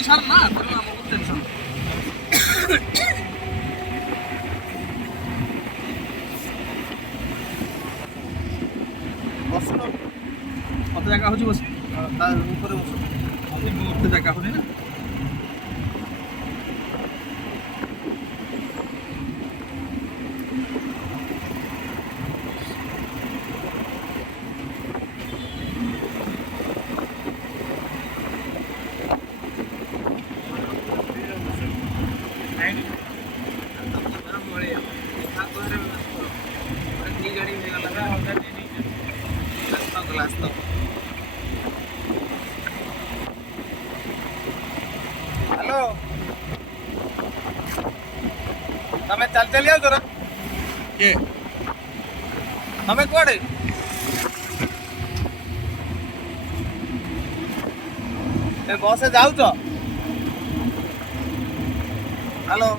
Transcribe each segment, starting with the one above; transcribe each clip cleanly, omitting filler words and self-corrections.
ଓଡ଼ିଶାର ନା ତେଣୁ ଆମକୁ ଟେନସନ୍। ବସୁନ ମତେ ଜାଗା ହେଉଛି ବସିବି ତା ଉପରେ ବସ ମତେ ଜାଗା ହେଉନି ନା। ହ୍ୟାଲୋ ତମେ ଚାଲି ଚାଲି ଯାଉଛ ନା କିଏ ତମେ କୁଆଡ଼େ ବସରେ ଯାଉଛ? ହ୍ୟାଲୋ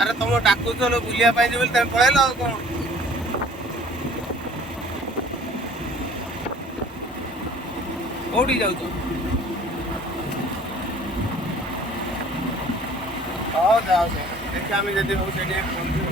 ଆରେ ତମକୁ ଡାକୁଛ ବୁଲିବା ପାଇଁ ଯିବି ବୋଲି ତମେ ପଳେଇଲ ଆଉ କ'ଣ? କୋଉଠି ଯାଉଛ? ହଉ ଯାଅ ଦେଖିବା ଆମେ ଯଦି ହଉ ସେଠି ପହଞ୍ଚିବ।